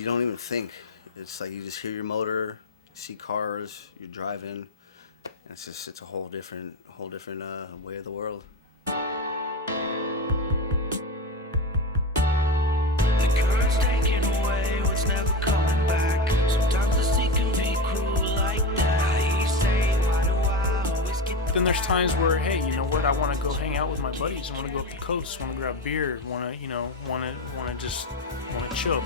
you don't even think. It's like you just hear your motor, you see cars, you're driving, and it's a whole different way of the world. Then there's times where, hey, you know what? I want to go hang out with my buddies. I want to go up the coast. Want to grab beer. Want to chill.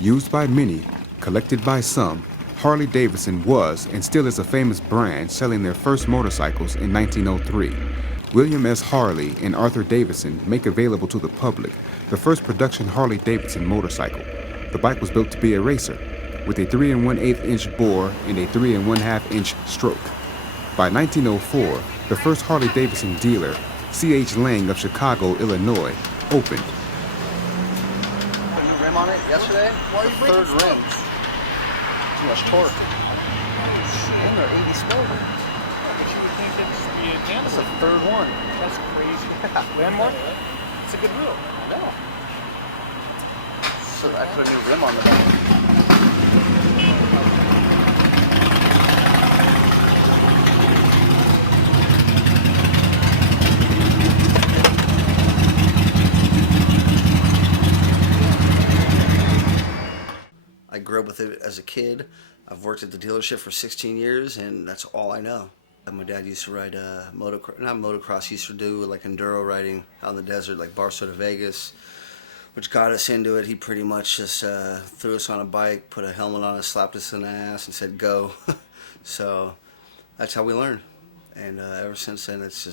Used by many, collected by some, Harley-Davidson was and still is a famous brand, selling their first motorcycles in 1903. William S. Harley and Arthur Davidson make available to the public the first production Harley-Davidson motorcycle. The bike was built to be a racer, with a 3 1/8 inch bore and a 3 1/2 inch stroke. By 1904, the first Harley-Davidson dealer, C.H. Lang of Chicago, Illinois, opened. On it yesterday. Why are you third rim? Too much torque. And they're 80 smoker. But you would think it'd be a handle. That's the third one. That's crazy. Landmark? It's a good wheel. No. So I put a new rim on the back. I grew up with it as a kid. I've worked at the dealership for 16 years, and that's all I know. My dad used to ride not motocross, he used to do like enduro riding out in the desert, like Barstow to Vegas, which got us into it. He pretty much just threw us on a bike, put a helmet on us, slapped us in the ass, and said, go. So that's how we learned. And ever since then, it's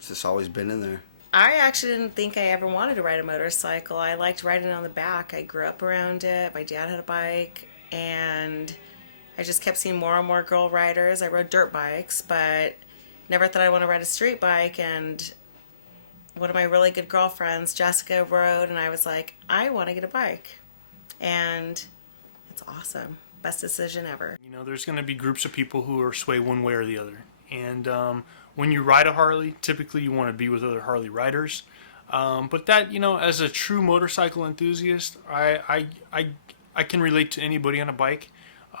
just always been in there. I actually didn't think I ever wanted to ride a motorcycle. I liked riding on the back. I grew up around it. My dad had a bike, and I just kept seeing more and more girl riders. I rode dirt bikes, but never thought I'd want to ride a street bike. And one of my really good girlfriends, Jessica, rode, and I was like, I want to get a bike. And it's awesome. Best decision ever. You know, there's going to be groups of people who are sway one way or the other. And when you ride a Harley, typically you want to be with other Harley riders. But that, you know, as a true motorcycle enthusiast, I can relate to anybody on a bike.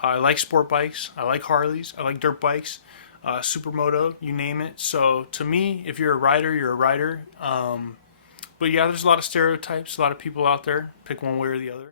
I like sport bikes. I like Harleys. I like dirt bikes, supermoto, you name it. So to me, if you're a rider, you're a rider. But yeah, there's a lot of stereotypes, a lot of people out there. Pick one way or the other.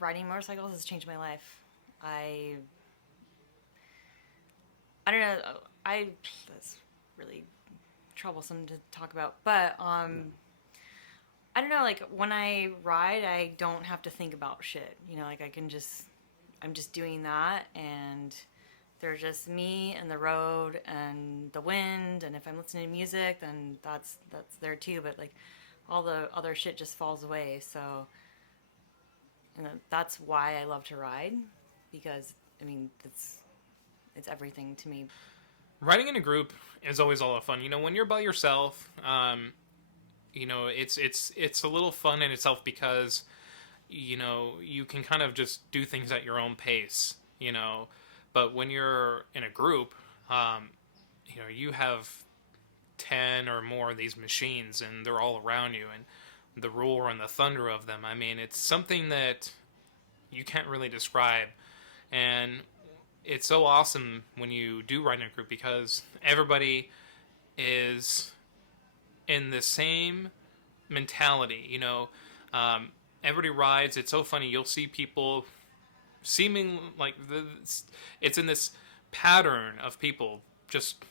Riding motorcycles has changed my life. I don't know. That's really troublesome to talk about. But I don't know, like when I ride, I don't have to think about shit. Like I'm just doing that, and there's just me and the road and the wind, and if I'm listening to music, then that's there too. But like all the other shit just falls away. So that's why I love to ride, because I mean it's everything to me. Riding in a group is always a lot of fun. When you're by yourself, it's a little fun in itself because, you can kind of just do things at your own pace, But when you're in a group, you have 10 or more of these machines and they're all around you, and the roar and the thunder of them. I mean, it's something that you can't really describe. And it's so awesome when you do ride in a group because everybody is in the same mentality, everybody rides. It's so funny. You'll see people seeming like it's in this pattern of people just,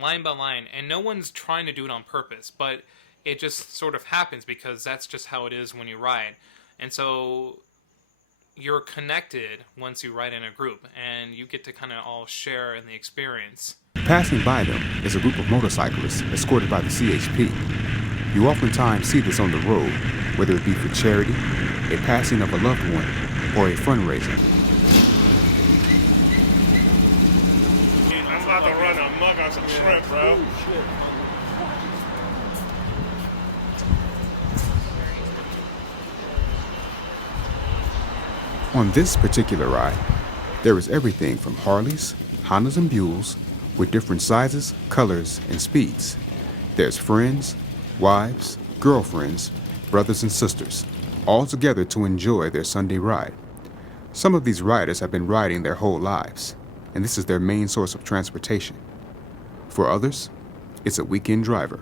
line by line, and no one's trying to do it on purpose, but it just sort of happens because that's just how it is when you ride. And so you're connected once you ride in a group, and you get to kind of all share in the experience. Passing by them is a group of motorcyclists escorted by the CHP. You oftentimes see this on the road, whether it be for charity, a passing of a loved one, or a fundraiser. I'm about to run a mug on some shrimp, bro. On this particular ride, there is everything from Harleys, Hondas, and Buells with different sizes, colors, and speeds. There's friends, wives, girlfriends, brothers, and sisters, all together to enjoy their Sunday ride. Some of these riders have been riding their whole lives, and this is their main source of transportation. For others, it's a weekend driver.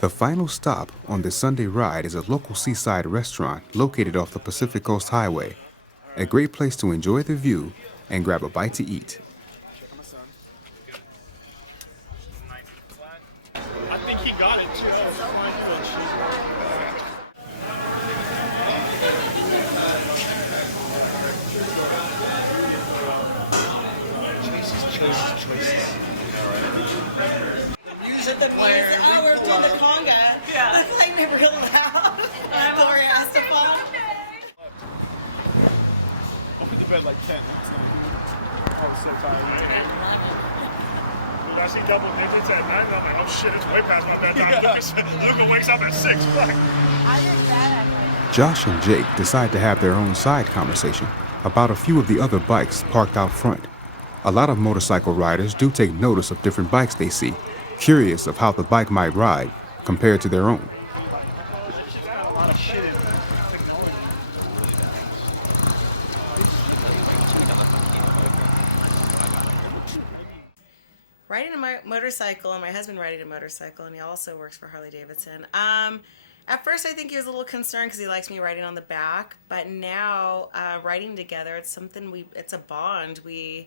The final stop on this Sunday ride is a local seaside restaurant located off the Pacific Coast Highway. A great place to enjoy the view and grab a bite to eat. I think he got it too. Music player. Oh, we're doing the conga. Yeah. The flight never real loud. Gloria asked to fall. I went to bed like 10 last night. I was so tired. Dude, I see double digits at 9, and I'm like, oh shit, it's way past my bedtime. Yeah. Luca wakes up at 6. Fuck. Josh and Jake decide to have their own side conversation about a few of the other bikes parked out front. A lot of motorcycle riders do take notice of different bikes they see, curious of how the bike might ride compared to their own. Riding a motorcycle, and my husband riding a motorcycle, and he also works for Harley Davidson. At first, I think he was a little concerned because he likes me riding on the back, but now riding together, it's a bond. We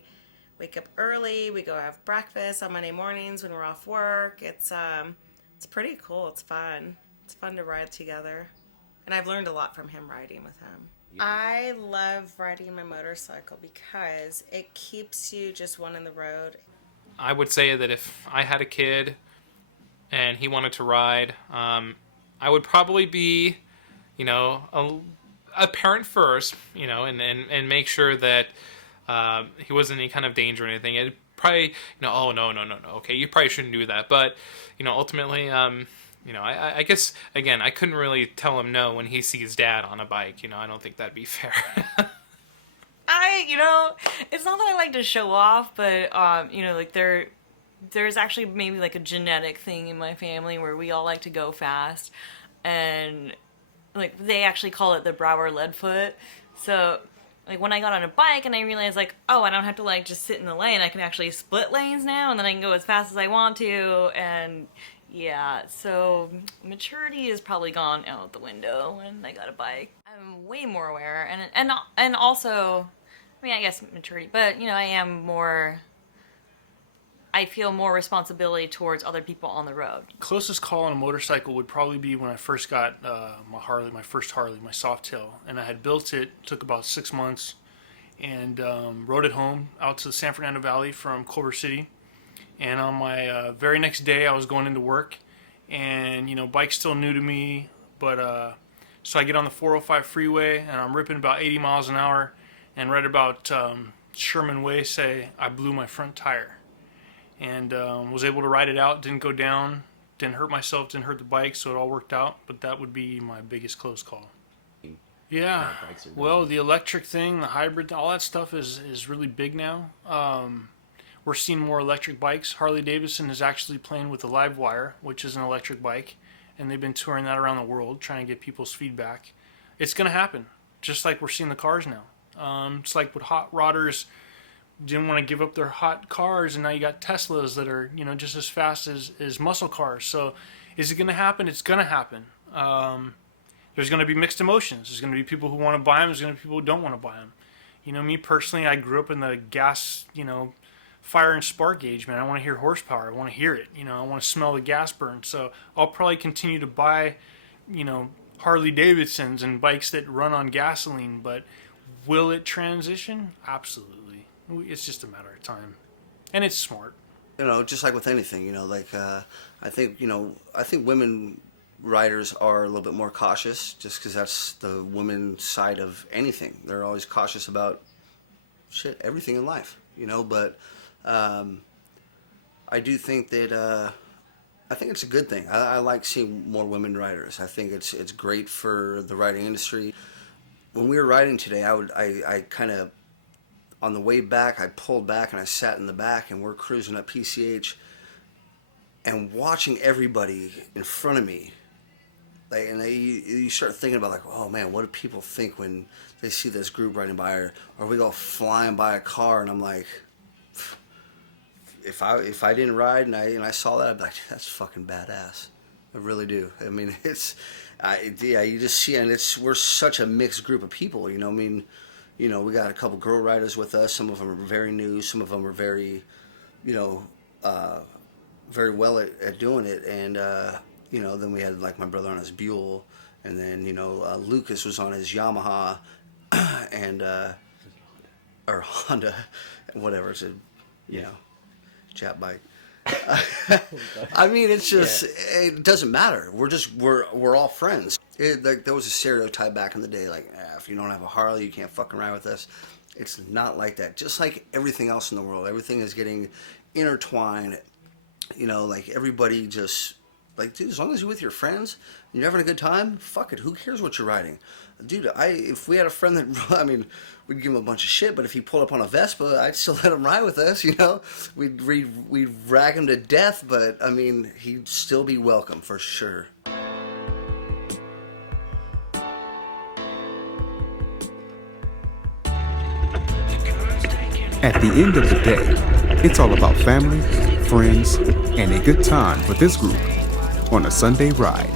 wake up early, we go have breakfast on Monday mornings when we're off work. It's pretty cool. It's fun. It's fun to ride together, and I've learned a lot from him riding with him. I love riding my motorcycle because it keeps you just one on the road. I would say that if I had a kid and he wanted to ride, I would probably be, a parent first, and make sure that he wasn't in any kind of danger or anything. It probably, oh no, okay, you probably shouldn't do that. But, ultimately, I guess, again, I couldn't really tell him no when he sees dad on a bike. I don't think that'd be fair. It's not that I like to show off, but, like there's actually maybe like a genetic thing in my family where we all like to go fast. And, like, they actually call it the Brower Leadfoot. So, like, when I got on a bike and I realized, like, oh, I don't have to, like, just sit in the lane. I can actually split lanes now, and then I can go as fast as I want to. And, yeah, so maturity has probably gone out the window when I got a bike. I'm way more aware. And also, I mean, I guess maturity, but, I feel more responsibility towards other people on the road. Closest call on a motorcycle would probably be when I first got my first Harley, my Softail, and I had built it. Took about 6 months, and rode it home out to the San Fernando Valley from Culver City. And on my very next day, I was going into work, and bike's still new to me, but so I get on the 405 freeway, and I'm ripping about 80 miles an hour, and right about Sherman Way, say I blew my front tire. And was able to ride it out, didn't go down, didn't hurt myself, didn't hurt the bike, so it all worked out. But that would be my biggest close call. Yeah, well, the electric thing, the hybrid, all that stuff is really big now. We're seeing more electric bikes. Harley Davidson is actually playing with the Livewire, which is an electric bike, and they've been touring that around the world, trying to get people's feedback. It's going to happen, just like we're seeing the cars now. It's like with hot rodders didn't want to give up their hot cars, and now you got Teslas that are just as fast as muscle cars. So is it going to happen? It's going to happen. There's going to be mixed emotions. There's going to be people who want to buy them. There's going to be people who don't want to buy them. Me personally, I grew up in the gas fire and spark age, man. I want to hear horsepower. I want to hear it. I want to smell the gas burn. So I'll probably continue to buy Harley Davidsons and bikes that run on gasoline, but will it transition? Absolutely. It's just a matter of time, and it's smart. Just like with anything, I think women riders are a little bit more cautious, just because that's the women's side of anything. They're always cautious about everything in life, But I do think that I think it's a good thing. I like seeing more women riders. I think it's great for the riding industry. When we were riding today, I kind of, on the way back, I pulled back and I sat in the back, and we're cruising up PCH, and watching everybody in front of me, you start thinking about, like, oh man, what do people think when they see this group riding by, or we go flying by a car, and I'm like, if I didn't ride and I saw that, I'd be like, that's fucking badass. I really do. I mean, you just see, and we're such a mixed group of people. We got a couple girl riders with us. Some of them are very new. Some of them are very, very well at doing it. And, then we had, like, my brother on his Buell. And then, Lucas was on his Yamaha and, or Honda, whatever. It's a, Jap bike. I mean, it's just, it doesn't matter. We're all friends. There was a stereotype back in the day, like, if you don't have a Harley, you can't fucking ride with us. It's not like that. Just like everything else in the world, everything is getting intertwined. Like, everybody just, like, dude, as long as you're with your friends and you're having a good time, fuck it. Who cares what you're riding? Dude, if we had a friend that, we'd give him a bunch of shit, but if he pulled up on a Vespa, I'd still let him ride with us, We'd rag him to death, but, he'd still be welcome for sure. At the end of the day, it's all about family, friends, and a good time for this group on a Sunday ride.